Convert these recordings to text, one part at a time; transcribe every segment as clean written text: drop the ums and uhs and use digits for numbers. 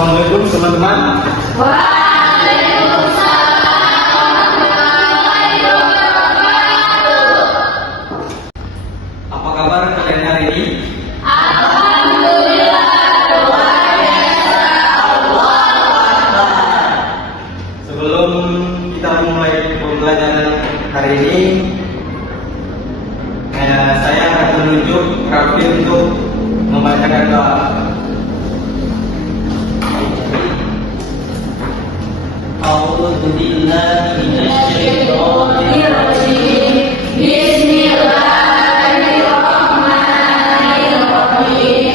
Assalamualaikum teman-teman. Apa kabar kalian hari ini? Sebelum kita memulai pembelajaran hari ini, saya akan menunjuk Raffi untuk membacakan doa. A'udzu billahi minasyaitonir rajim. Bismillahirrahmanirrahim.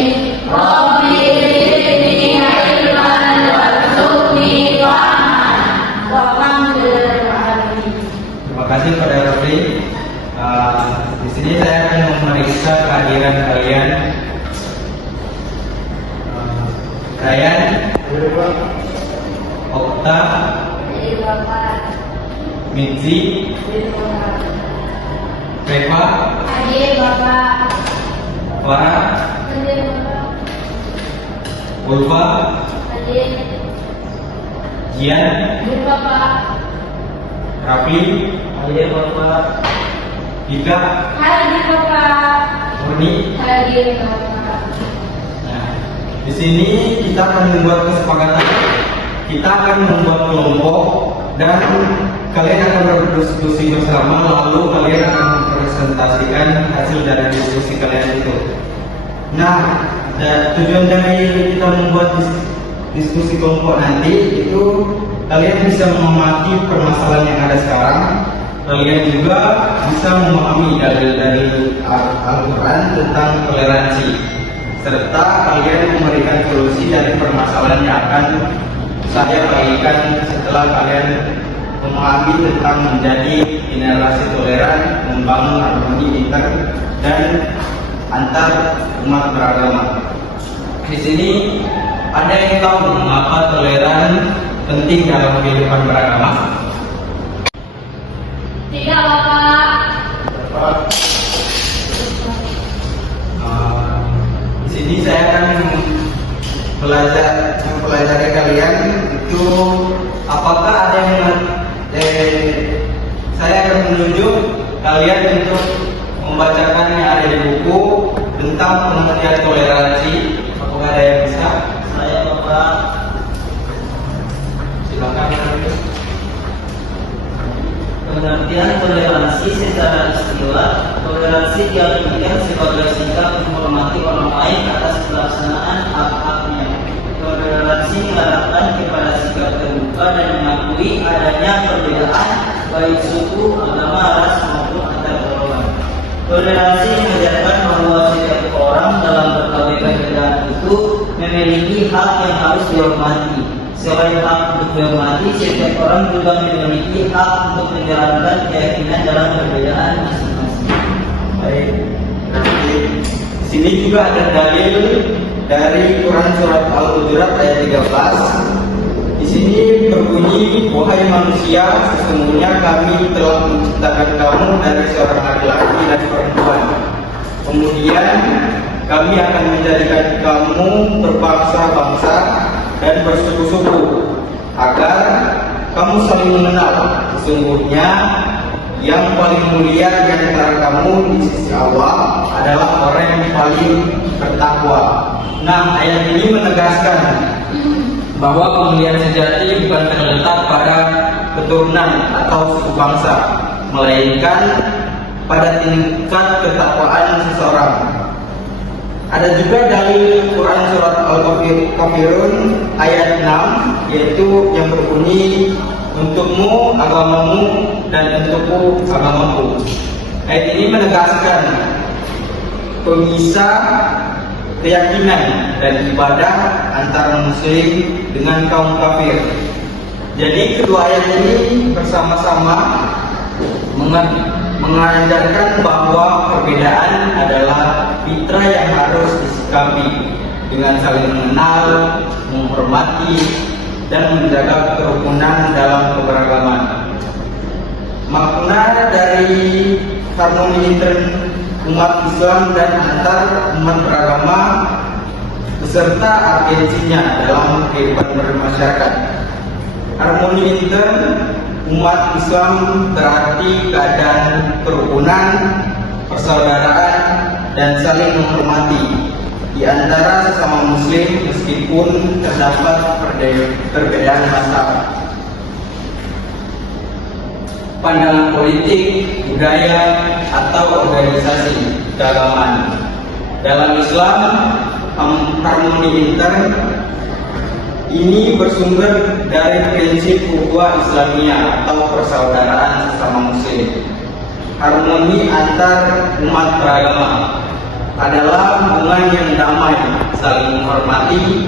Rabbi zidni ilman warzuqni fahman. Walhamdulillahil alamin. Terima kasih kepada Raffi. Di sini saya akan memeriksa kehadiran kalian. Ryan, Okta, Mitzi, Reva, Farah, Ulfa, Jian, Raffi, Ika, Murni. Nah, di sini kita akan membuat kesepakatan. Kita akan membuat kelompok dan kalian akan berdiskusi bersama, lalu kalian akan mempresentasikan hasil dari diskusi kalian itu. Nah, tujuan dari kita membuat diskusi kelompok nanti itu kalian bisa memahami permasalahan yang ada sekarang. Kalian juga bisa memahami dalil-dalil Al-Quran tentang toleransi, serta kalian memberikan solusi dari permasalahan yang akan saya bagikan setelah kalian memahami tentang menjadi generasi toleran, membangun harmoni inter dan antar umat beragama. Di sini ada yang tahu mengapa toleran penting dalam kehidupan beragama? Tidak, Bapak. Di sini saya akan mempelajari kalian itu apakah ada yang saya akan menunjuk kalian untuk membacakan yang ada di buku tentang pengertian toleransi. Apakah ada yang bisa? Saya Bapak. Silakan. Pengertian toleransi secara istilah, toleransi diartikan sebagai sikap menghormati orang lain atas pelaksanaan hak-haknya. Toleransi mengarahkan kepada sikap terbuka dan mengakui adanya perbedaan baik suku, agama, ras maupun antar golongan. Toleransi mengajarkan bahwa setiap orang dalam berbagai perbedaan itu memiliki hak yang harus dihormati. Selain hak untuk dihormati, setiap orang juga memiliki hak untuk menjalankan keyakinan dalam perbedaan masing-masing. Baik. Di sini juga ada dalil dari Quran surat Al-Hujurat ayat 13. Di sini berbunyi, wahai manusia, sesungguhnya kami telah menciptakan kamu dari seorang laki-laki dan perempuan. Kemudian kami akan menjadikan kamu berbangsa-bangsa dan bersuku-suku agar kamu saling mengenal. Sesungguhnya yang paling mulia di antara kamu di sisi Allah adalah orang yang paling bertakwa. Nah, ayat ini menegaskan bahwa kemuliaan sejati bukan terletak pada keturunan atau suku bangsa, melainkan pada tingkat ketakwaan seseorang. Ada juga dalil Quran surat Al-Kafirun ayat 6, yaitu yang berbunyi, untukmu agamamu dan untukku agamaku. Ayat ini menegaskan pemisah keyakinan dan ibadah antara muslim dengan kaum kafir. Jadi kedua ayat ini bersama-sama mengajarkan bahwa perbedaan adalah fitrah yang harus disikapi dengan saling mengenal, menghormati, dan menjaga kerukunan dalam keberagaman. Makna dari harmoni umat Islam dan antar umat beragama beserta urgensinya dalam kehidupan bermasyarakat. Harmoni intern umat Islam berarti keadaan kerukunan, persaudaraan, dan saling menghormati di antara sesama muslim meskipun terdapat perbedaan masalah, pandangan politik, budaya, atau organisasi keagamaan. Dalam Islam, harmoni intern ini bersumber dari prinsip ukhuwah Islamiyah atau persaudaraan sesama muslim. Harmoni antar umat beragama adalah hubungan yang damai, saling menghormati,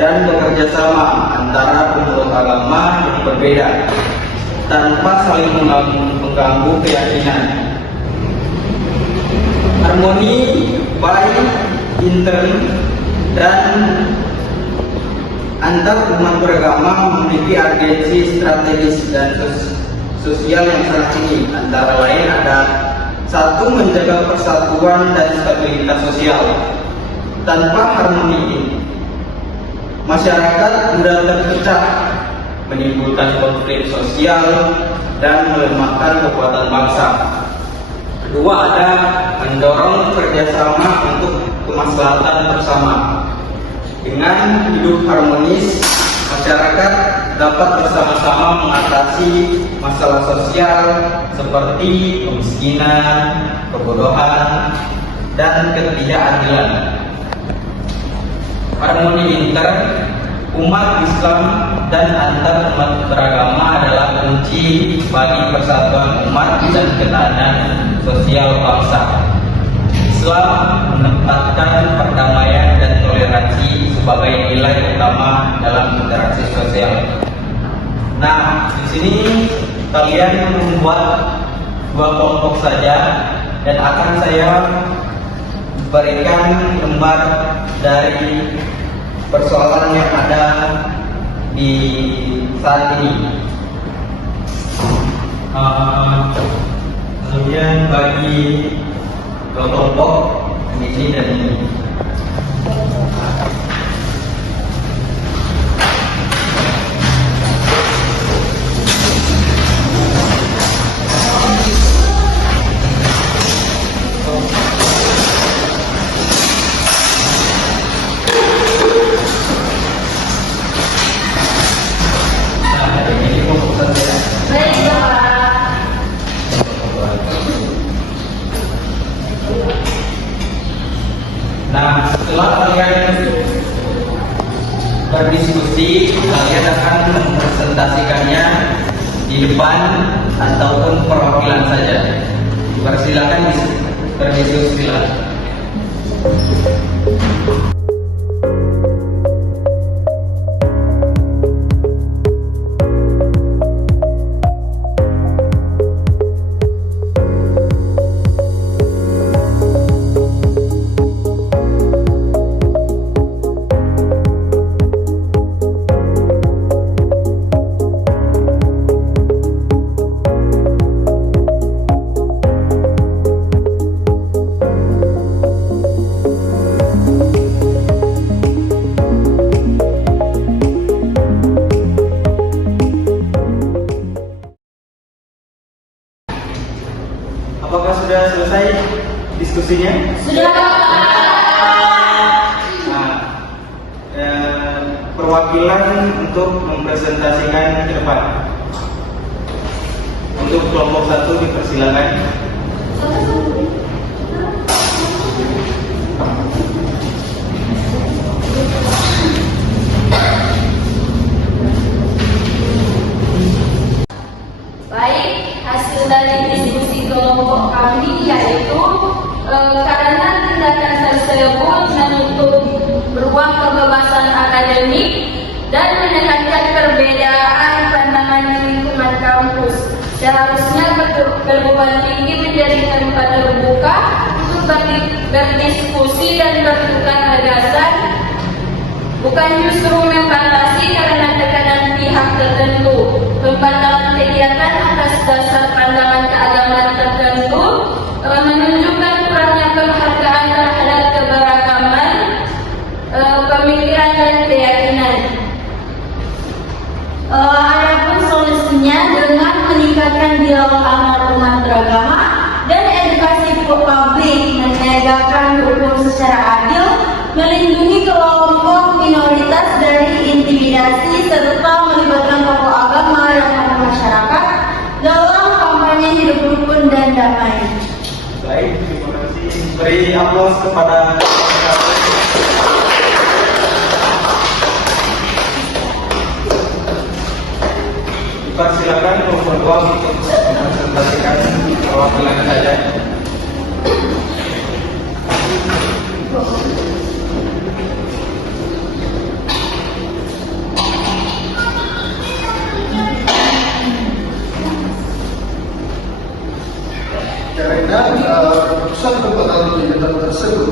dan bekerja sama antara pemeluk agama yang berbeda tanpa saling mengganggu keyakinan. Harmoni baik intern dan antar umat beragama memiliki urgensi strategis dan sosial yang sangat tinggi. Antara lain ada: 1. Menjaga persatuan dan stabilitas sosial. Tanpa harmoni ini, masyarakat mudah terpecah, menimbulkan konflik sosial, dan melemahkan kekuatan bangsa. 2. Ada mendorong kerjasama untuk kemaslahatan bersama. Dengan hidup harmonis, masyarakat dapat bersama-sama mengatasi masalah sosial seperti kemiskinan, kebodohan, dan ketidakadilan. Harmoni intern umat Islam dan antar umat beragama adalah kunci bagi persatuan umat dan ketahanan sosial bangsa. Islam menempatkan perdamaian dan toleransi sebagai nilai utama dalam interaksi sosial. Nah, di sini kalian membuat 2 kelompok saja dan akan saya berikan gambar dari persoalan yang ada di saat ini. Kemudian bagi 2 kelompok ini dan ini. Baik, Bapak. Nah, setelah kalian berdiskusi, kalian akan mempresentasikannya di depan ataupun perwakilan saja. Persilakan berdiskusi. Apakah sudah selesai diskusinya? Sudah, Bapak. Nah, perwakilan untuk mempresentasikan ke depan. Untuk kelompok 1 dipersilakan. Baik, hasil dari diskusi kelompok kami yaitu karena tindakan tersebut menutup ruang kebebasan akademik dan menekankan perbedaan pandangan di lingkungan kampus. Seharusnya perguruan tinggi menjadi tempat terbuka untuk berdiskusi dan bertukar gagasan, bukan justru membatasi karena tekanan pihak tertentu. Pembatalan kegiatan atas dasar pandangan keagamaan tertentu menunjukkan kurangnya penghargaan terhadap keberagaman dialog antar umat beragama, dan edukasi publik menegakkan hukum secara adil, melindungi kelompok minoritas dari intimidasi, serta melibatkan tokoh agama dan tokoh masyarakat dalam kampanye hidup rukun dan damai. Baik, terima kasih. Beri aplaus kepada silakan memperluas untuk mempresentasikan perwakilan saja. Karena keputusan pembatalan kegiatan tersebut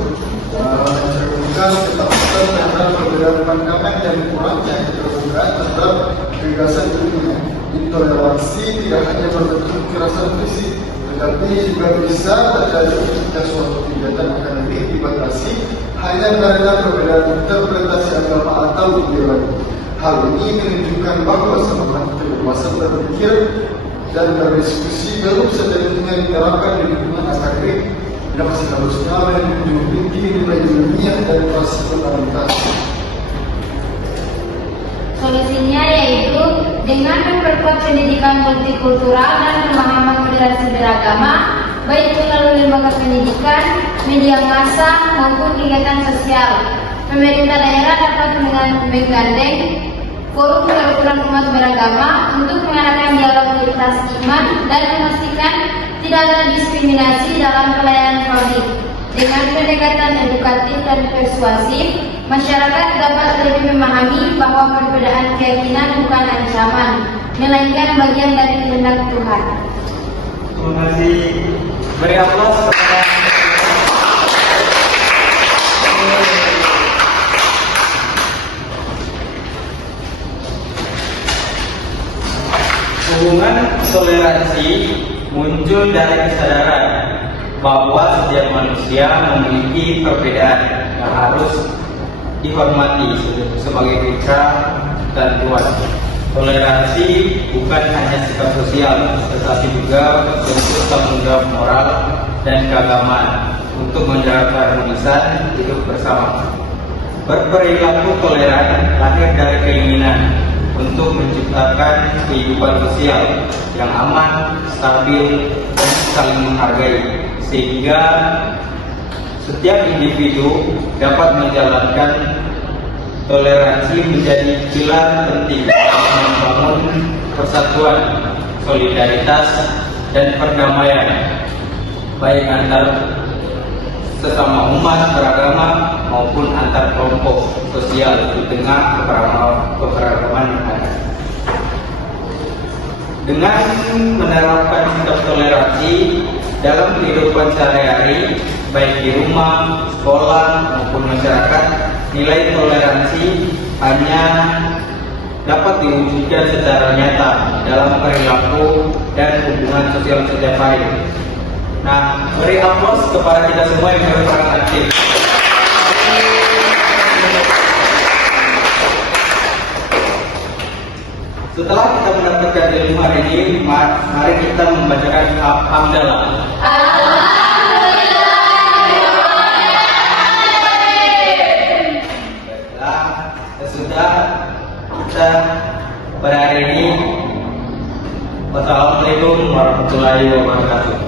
mencerminkan ketakutan terhadap perbedaan pandangan yang kurangnya keterbukaan terhadap kebebasan dunia. Intoleransi tidak hanya berbentuk kekerasan fisik, tetapi juga bisa terjadi ketika suatu kegiatan akademik dibatasi hanya karena perbedaan interpretasi agama atau ideologi. Hal ini menunjukkan bahwa semangat kebebasan berpikir dan berdiskusi belum sepenuhnya diterapkan di lingkungan akademik yang seharusnya menjunjung tinggi nilai ilmiah dan proses fundamentasi. Solusinya yaitu dengan memperkuat pendidikan multikultural dan pemahaman moderasi beragama, baik melalui lembaga pendidikan, media massa maupun kegiatan sosial. Pemerintah daerah dapat menggandeng forum peraturan umat beragama untuk mengadakan dialog lintas iman dan memastikan tidak ada diskriminasi dalam pelayanan publik. Dengan pendekatan edukatif dan persuasif, masyarakat dapat lebih memahami bahwa perbedaan keyakinan bukan ancaman, melainkan bagian dari kehendak Tuhan. Terima kasih. Beri aplaus kepada hubungan toleransi muncul dari kesadaran bahwa setiap manusia memiliki perbedaan yang harus dihormati sebagai fitrah dan tuhan. Toleransi bukan hanya sikap sosial, tetapi juga bentuk tanggung jawab moral dan keagamaan untuk menjaga keharmonisan hidup bersama. Berperilaku toleran lahir dari keinginan untuk menciptakan kehidupan sosial yang aman, stabil, dan saling menghargai, sehingga setiap individu dapat menjalankan toleransi menjadi pilar penting dalam membangun persatuan, solidaritas, dan perdamaian baik antar sesama umat beragama maupun antar kelompok sosial di tengah keberagaman yang ada. Dengan menerapkan sikap toleransi dalam kehidupan sehari-hari, baik di rumah, sekolah, maupun masyarakat, nilai toleransi hanya dapat diwujudkan secara nyata dalam perilaku dan hubungan sosial setiap hari. Nah, beri aplaus kepada kita semua yang berperan aktif. Setelah kita mendapatkan ilmu hari ini, mari kita membacakan hamdalah. Baiklah, sesudah kita pada hari ini, wassalamualaikum warahmatullahi wabarakatuh.